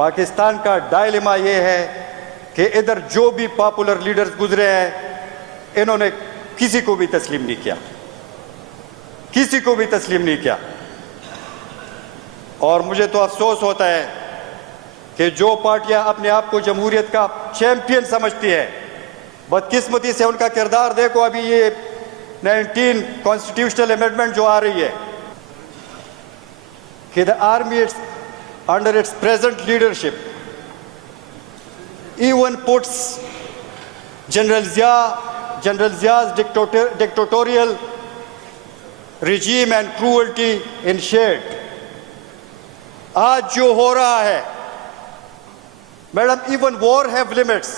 पाकिस्तान का डायलेमा ये है कि इधर जो भी पॉपुलर लीडर्स गुजरे हैं इन्होंने किसी को भी तस्लीम नहीं किया, किसी को भी तस्लीम नहीं किया। और मुझे तो अफसोस होता है कि जो पार्टियां अपने आप को जमहूरियत का चैंपियन समझती है, बदकिस्मती से उनका किरदार देखो। अभी ये 19 कॉन्स्टिट्यूशनल अमेंडमेंट जो आ रही है कि the army under its present leadership even puts General Zia's dictatorial regime and cruelty in shade. आज जो हो रहा है madam, even war have limits.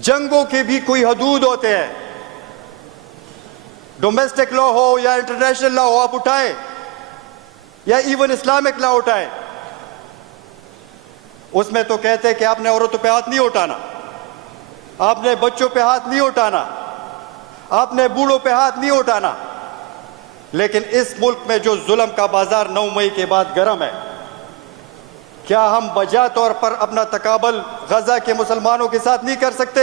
जंगों के भी कोई हदूद होते हैं। डोमेस्टिक लॉ हो या इंटरनेशनल लॉ हो, आप उठाए या इवन इस्लामिक लॉ उठाए, उसमें तो कहते हैं कि आपने औरतों पे हाथ नहीं उठाना, आपने बच्चों पे हाथ नहीं उठाना, आपने बूढ़ों पे हाथ नहीं उठाना। लेकिन इस मुल्क में जो जुल्म का बाजार 9 मई के बाद गर्म है, क्या हम बजा तौर पर अपना तकाबल गजा के मुसलमानों के साथ नहीं कर सकते?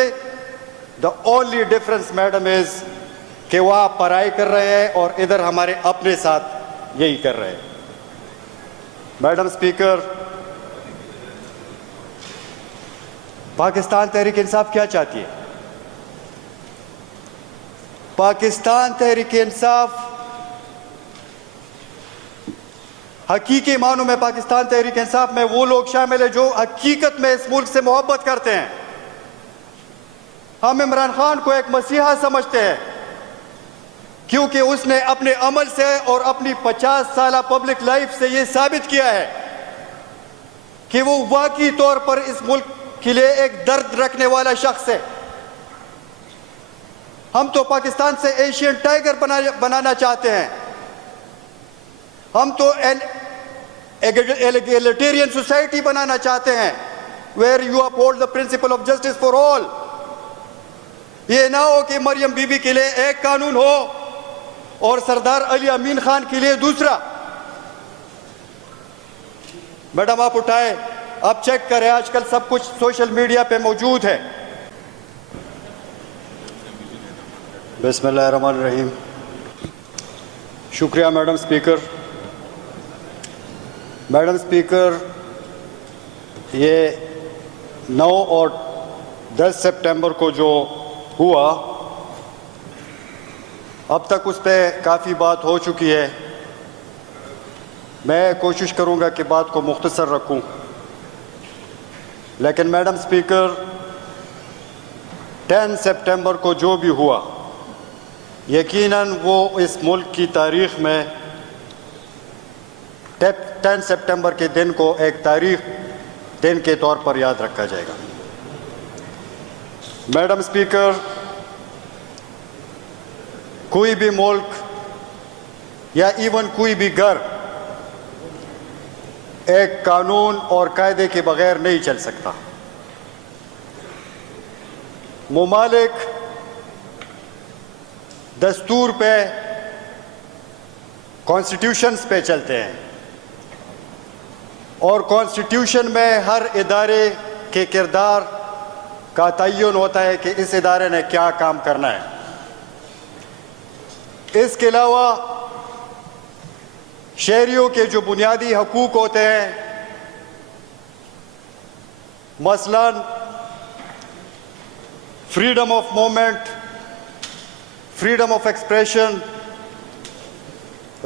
The only difference madam is कि वह पढ़ाई कर रहे हैं और इधर हमारे अपने साथ यही कर रहे हैं। मैडम स्पीकर, पाकिस्तान तहरीक इंसाफ क्या चाहती है? पाकिस्तान तहरीक इंसाफ हकीकी मानों में पाकिस्तान तहरीक इंसाफ में वो लोग शामिल है जो हकीकत में इस मुल्क से मोहब्बत करते हैं। हम इमरान खान को एक मसीहा समझते हैं क्योंकि उसने अपने अमल से और अपनी 50 साल पब्लिक लाइफ से ये साबित किया है कि वो वाकई तौर पर इस मुल्क के लिए एक दर्द रखने वाला शख्स है। हम तो पाकिस्तान से एशियन टाइगर बनाना चाहते हैं। हम तो एगलिटेरियन सोसाइटी बनाना चाहते हैं where you uphold the principle of justice for all. ये ना हो कि मरियम बीबी के लिए एक कानून हो और सरदार अली अमीन खान के लिए दूसरा। मैडम आप उठाए, आप चेक करें, आजकल सब कुछ सोशल मीडिया पे मौजूद है। बिस्मिल्लाहिर्रहमानिर्रहीम। शुक्रिया मैडम स्पीकर। मैडम स्पीकर, ये 9 और 10 सितंबर को जो हुआ, अब तक उस पर काफ़ी बात हो चुकी है। मैं कोशिश करूंगा कि बात को मुख्तसर रखूं, लेकिन मैडम स्पीकर 10 सितंबर को जो भी हुआ, यकीनन वो इस मुल्क की तारीख़ में 10 सितंबर के दिन को एक तारीख दिन के तौर पर याद रखा जाएगा। मैडम स्पीकर, कोई भी मुल्क या इवन कोई भी घर एक कानून और कायदे के बगैर नहीं चल सकता। मुमालिक दस्तूर पे, कॉन्स्टिट्यूशंस पे चलते हैं और कॉन्स्टिट्यूशन में हर इदारे के किरदार का तयन होता है कि इस इदारे ने क्या काम करना है। इसके अलावा शहरियों के जो बुनियादी हकूक़ होते हैं, मसलन freedom of movement, freedom of expression,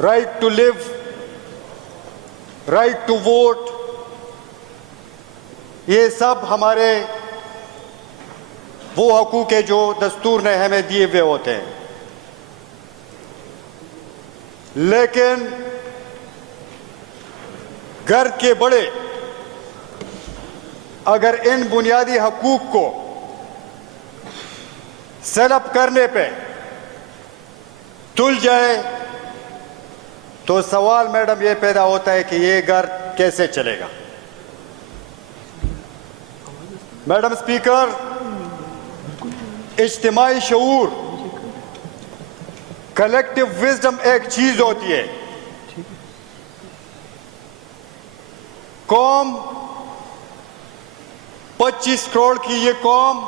right to live, right to vote, ये सब हमारे वो हकूक़ है जो दस्तूर ने हमें दिए हुए होते हैं। लेकिन घर के बड़े अगर इन बुनियादी हकूक़ को सेटअप करने पे तुल जाए तो सवाल मैडम ये पैदा होता है कि ये घर कैसे चलेगा। मैडम स्पीकर, इज्तिमाई शऊर, कलेक्टिव विजडम एक चीज होती है। कौम 25 करोड़ की ये कौम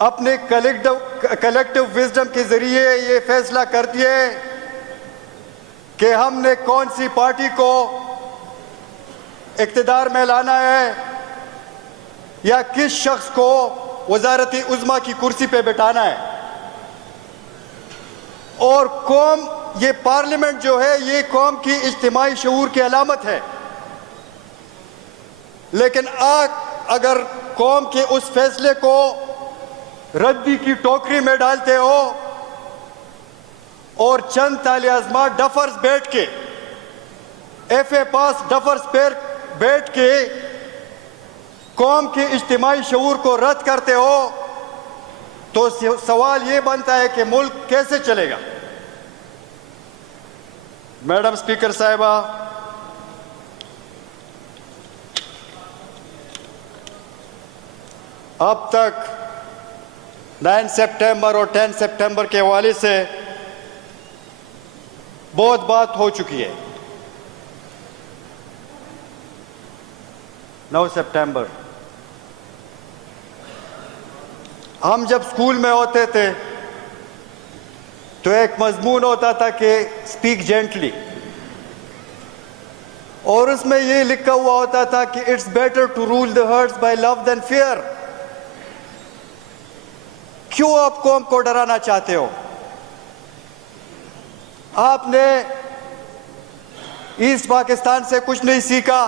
अपने कलेक्टिव विजडम के जरिए ये फैसला करती है कि हमने कौन सी पार्टी को इक़्तिदार में लाना है या किस शख्स को वज़ारत उज़्मा की कुर्सी पे बिठाना है। और कौम, ये पार्लियामेंट जो है ये कौम की इज्तिमाई शऊर की अलामत है। लेकिन आप अगर कौम के उस फैसले को रद्दी की टोकरी में डालते हो और चंद ताले आज़मा डफर्स बैठ के FA पास डफर्स पर बैठ के कौम के इज्तिमाई शऊर को रद्द करते हो तो सवाल ये बनता है कि मुल्क कैसे चलेगा। मैडम स्पीकर साहिबा, अब तक 9 सितंबर और 10 सितंबर के हवाले से बहुत बात हो चुकी है। 9 सितंबर हम जब स्कूल में होते थे तो एक मजमून होता था कि स्पीक जेंटली, और उसमें ये लिखा हुआ होता था कि it's better to rule the hearts by love than fear. क्यों आप कौम को डराना चाहते हो? आपने ईस्ट पाकिस्तान से कुछ नहीं सीखा,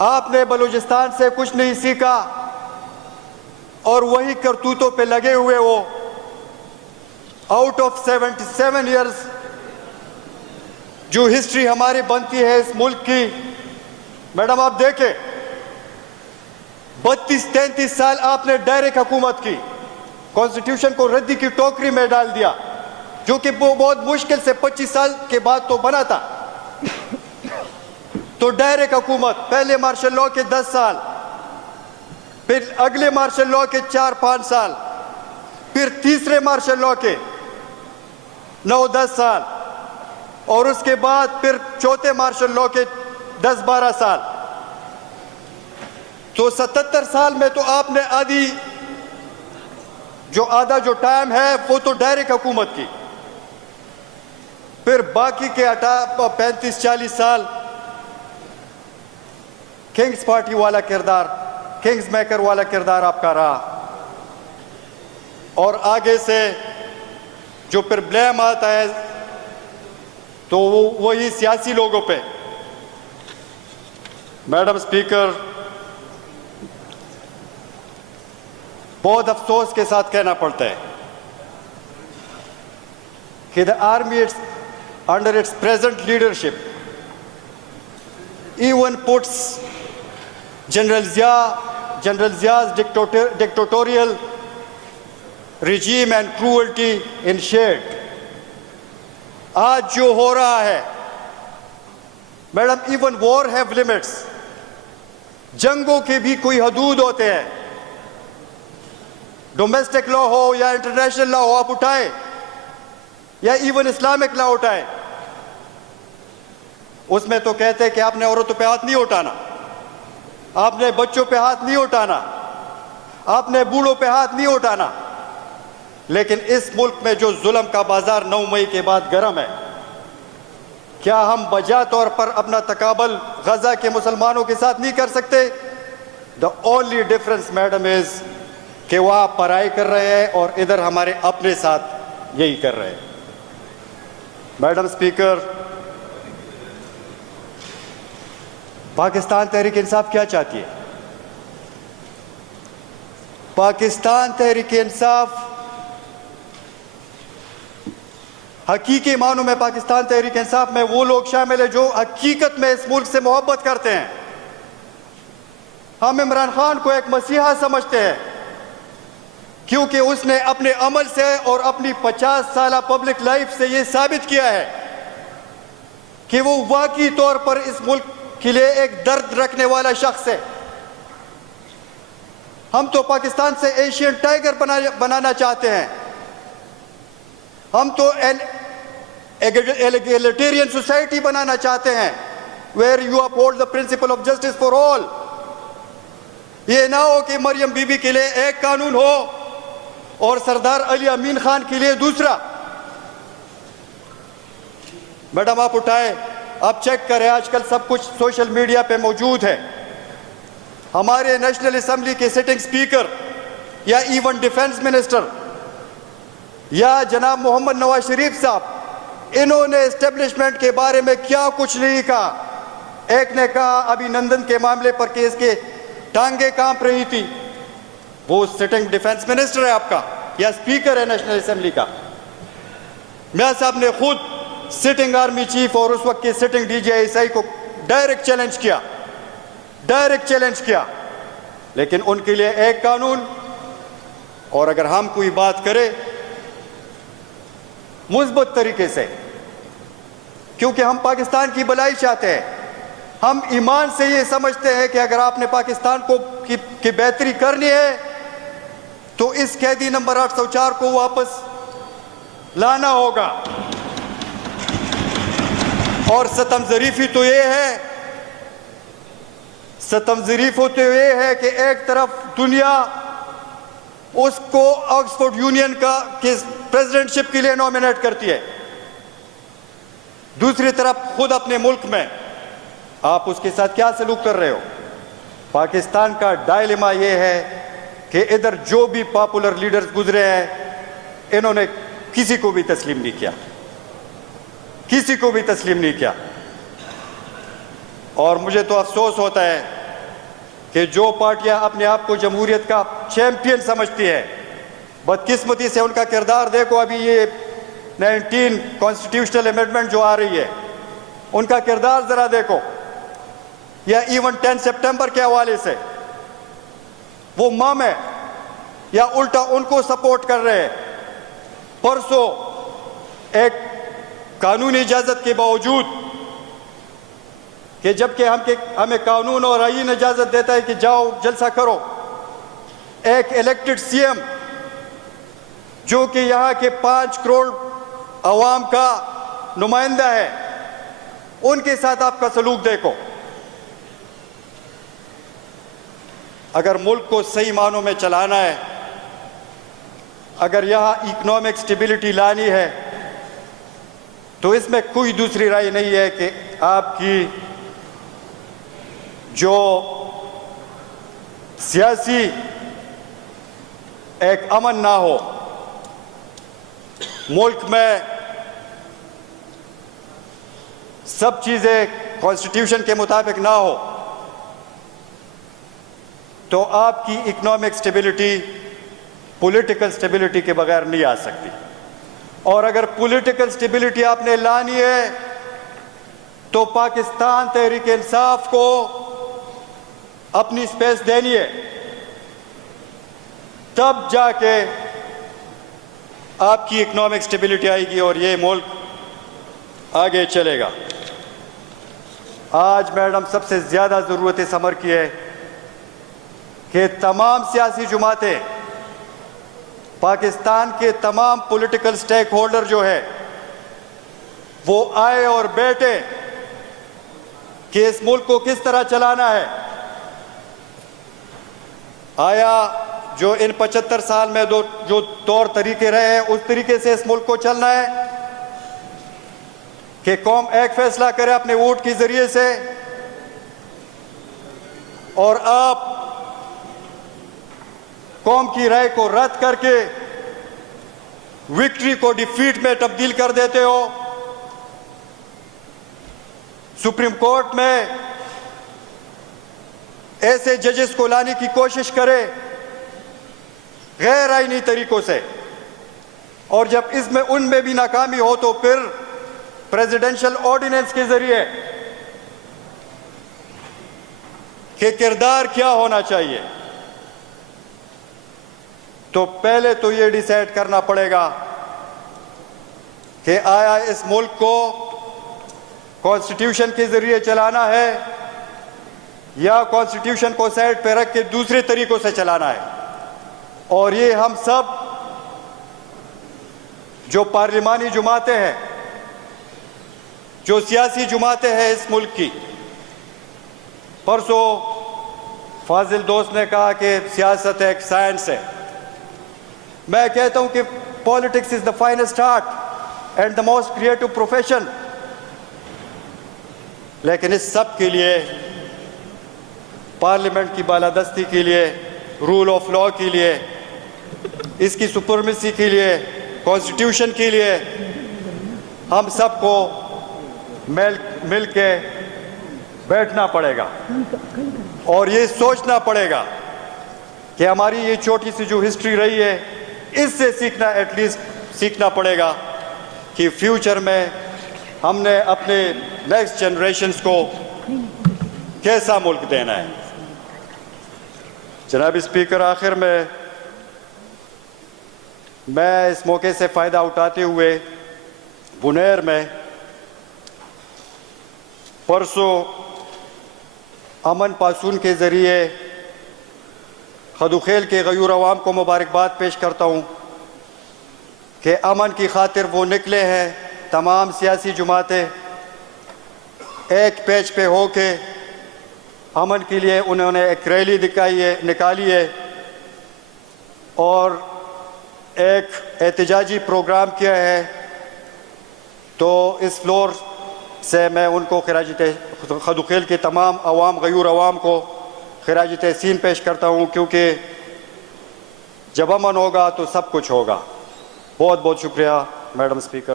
आपने बलूचिस्तान से कुछ नहीं सीखा, और वही करतूतों पे लगे हुए हो। आउट ऑफ 77 इयर्स जो हिस्ट्री हमारी बनती है इस मुल्क की, मैडम आप देखें 32-33 साल आपने डायरेक्ट हुकूमत की, कॉन्स्टिट्यूशन को रद्दी की टोकरी में डाल दिया, जो कि वो बहुत मुश्किल से 25 साल के बाद तो बना था। तो डायरेक्ट हुकूमत, पहले मार्शल लॉ के 10 साल, फिर अगले मार्शल लॉ के 4-5 साल, फिर तीसरे मार्शल लॉ के 9-10 साल, और उसके बाद फिर चौथे मार्शल लॉ के 10-12 साल। तो 77 साल में तो आपने आधा जो टाइम है वो तो डायरेक्ट हुकूमत की, फिर बाकी के 35-40 साल किंग्स पार्टी वाला किरदार, किंग्स मेकर वाला किरदार आपका रहा। और आगे से जो फिर ब्लेम आता है तो वो वही सियासी लोगों पे। मैडम स्पीकर, बहुत अफसोस के साथ कहना पड़ता है कि the army under its present leadership even puts General Zia's dictatorial regime and cruelty in shade. आज जो हो रहा है madam, even war have limits, जंगों के भी कोई हदूद होते हैं। डोमेस्टिक लॉ हो या इंटरनेशनल लॉ हो, आप उठाए या इवन इस्लामिक लॉ उठाए, उसमें तो कहते हैं कि आपने औरतों पे हाथ नहीं उठाना, आपने बच्चों पे हाथ नहीं उठाना, आपने बूढ़ों पे हाथ नहीं उठाना। लेकिन इस मुल्क में जो जुल्म का बाजार 9 मई के बाद गर्म है, क्या हम बजा तौर पर अपना तकाबल गजा के मुसलमानों के साथ नहीं कर सकते? The only difference madam is कि वह पढ़ाई कर रहे हैं और इधर हमारे अपने साथ यही कर रहे हैं। मैडम स्पीकर, पाकिस्तान तहरीक इंसाफ क्या चाहती है? पाकिस्तान तहरीक इंसाफ हकीकी मानों में, पाकिस्तान तहरीक इंसाफ में वो लोग शामिल है जो हकीकत में इस मुल्क से मोहब्बत करते हैं। हम इमरान खान को एक मसीहा समझते हैं क्योंकि उसने अपने अमल से और अपनी 50 साल पब्लिक लाइफ से ये साबित किया है कि वो वाकई तौर पर इस मुल्क के लिए एक दर्द रखने वाला शख्स है। हम तो पाकिस्तान से एशियन टाइगर बनाना चाहते हैं। हम तो एगलिटेरियन सोसाइटी बनाना चाहते हैं, where you uphold the principle of justice for all, ये ना हो कि मरियम बीबी के लिए एक कानून हो और सरदार अली अमीन खान के लिए दूसरा। मैडम आप उठाए, आप चेक करें, आजकल सब कुछ सोशल मीडिया पे मौजूद है। हमारे नेशनल असेंबली के सिटिंग स्पीकर या इवन डिफेंस मिनिस्टर या जनाब मोहम्मद नवाज शरीफ साहब, इन्होंने एस्टेब्लिशमेंट के बारे में क्या कुछ नहीं कहा। एक ने कहा अभिनंदन के मामले पर केस के टांगे कांप रही थी। वो सिटिंग डिफेंस मिनिस्टर है आपका या स्पीकर है नेशनल असेंबली का। मियां साहब ने खुद सिटिंग आर्मी चीफ और उस वक्त के सिटिंग DGI को डायरेक्ट चैलेंज किया, लेकिन उनके लिए एक कानून। और अगर हम कोई बात करें मुस्बत तरीके से, क्योंकि हम पाकिस्तान की भलाई चाहते हैं, हम ईमान से ये समझते हैं कि अगर आपने पाकिस्तान को की बेहतरी करनी है तो इस कैदी नंबर 804 को वापस लाना होगा। और सितम ज़रीफ़ी तो ये है कि एक तरफ दुनिया उसको ऑक्सफोर्ड यूनियन का प्रेसिडेंटशिप के लिए नॉमिनेट करती है, दूसरी तरफ खुद अपने मुल्क में आप उसके साथ क्या सलूक कर रहे हो। पाकिस्तान का डायलेमा ये है कि इधर जो भी पॉपुलर लीडर्स गुजरे हैं, इन्होंने किसी को भी तस्लीम नहीं किया। और मुझे तो अफसोस होता है कि जो पार्टियां अपने आप को जमहूरियत का चैंपियन समझती है, बदकिस्मती से उनका किरदार देखो। अभी ये 19 कॉन्स्टिट्यूशनल अमेंडमेंट जो आ रही है, उनका किरदार जरा देखो, या इवन 10 सितंबर के हवाले से वो मम है या उल्टा उनको सपोर्ट कर रहे हैं। परसों एक कानूनी इजाजत के बावजूद कि जबकि हमें कानून और आईन इजाजत देता है कि जाओ जलसा करो, एक इलेक्टेड CM जो कि यहाँ के 5 करोड़ अवाम का नुमाइंदा है, उनके साथ आपका सलूक देखो। अगर मुल्क को सही मानों में चलाना है, अगर यहाँ इकोनॉमिक स्टेबिलिटी लानी है, तो इसमें कोई दूसरी राय नहीं है कि आपकी जो सियासी एक अमन ना हो, मुल्क में सब चीजें कॉन्स्टिट्यूशन के मुताबिक ना हो, तो आपकी इकोनॉमिक स्टेबिलिटी पॉलिटिकल स्टेबिलिटी के बगैर नहीं आ सकती। और अगर पॉलिटिकल स्टेबिलिटी आपने लानी है तो पाकिस्तान तहरीक इंसाफ को अपनी स्पेस देनी है, तब जाके आपकी इकोनॉमिक स्टेबिलिटी आएगी और ये मुल्क आगे चलेगा। आज मैडम सबसे ज्यादा जरूरत इस अमर की है कि तमाम सियासी जमातें, पाकिस्तान के तमाम पॉलिटिकल स्टेक होल्डर जो है, वो आए और बैठे कि इस मुल्क को किस तरह चलाना है। आया जो इन 75 साल में जो तौर तरीके रहे हैं, उस तरीके से इस मुल्क को चलना है कि कौम एक फैसला करे अपने वोट के जरिए से, और आप कौम की राय को रद्द करके विक्ट्री को डिफीट में तब्दील कर देते हो। सुप्रीम कोर्ट में ऐसे जजेस को लाने की कोशिश करे गैर आईनी तरीकों से, और जब इसमें उनमें भी नाकामी हो तो फिर प्रेसिडेंशियल ऑर्डिनेंस के जरिए कि किरदार क्या होना चाहिए। तो पहले तो ये डिसाइड करना पड़ेगा कि आया इस मुल्क को कॉन्स्टिट्यूशन के जरिए चलाना है या कॉन्स्टिट्यूशन को साइड पे रख के दूसरे तरीकों से चलाना है। और ये हम सब जो पार्लिमानी जमातें हैं, जो सियासी जमातें हैं इस मुल्क की, परसों फाजिल दोस्त ने कहा कि सियासत एक साइंस है। मैं कहता हूं कि politics is the finest art and the most creative profession. लेकिन इस सब के लिए, पार्लियामेंट की बालादस्ती के लिए, रूल ऑफ लॉ के लिए, इसकी सुपरमेसी के लिए, कॉन्स्टिट्यूशन के लिए, हम सबको मिल के बैठना पड़ेगा और ये सोचना पड़ेगा कि हमारी ये छोटी सी जो हिस्ट्री रही है, इससे सीखना, एटलीस्ट सीखना पड़ेगा कि फ्यूचर में हमने अपने नेक्स्ट जनरेशन्स को कैसा मुल्क देना है। जनाब स्पीकर, आखिर में मैं इस मौके से फ़ायदा उठाते हुए बुनेर में परसों अमन पासून के ज़रिए खदुखेल के गयूर अवाम को मुबारकबाद पेश करता हूँ कि अमन की खातिर वो निकले हैं। तमाम सियासी जमातें एक पेज पे हो के अमन के लिए उन्होंने एक रैली निकाली है और एक एहतजाजी प्रोग्राम किया है। तो इस फ्लोर से मैं उनको खदुखेल के तमाम गयूर अवाम को खिराज तहसीन पेश करता हूँ, क्योंकि जब अमन होगा तो सब कुछ होगा। बहुत बहुत शुक्रिया मैडम स्पीकर।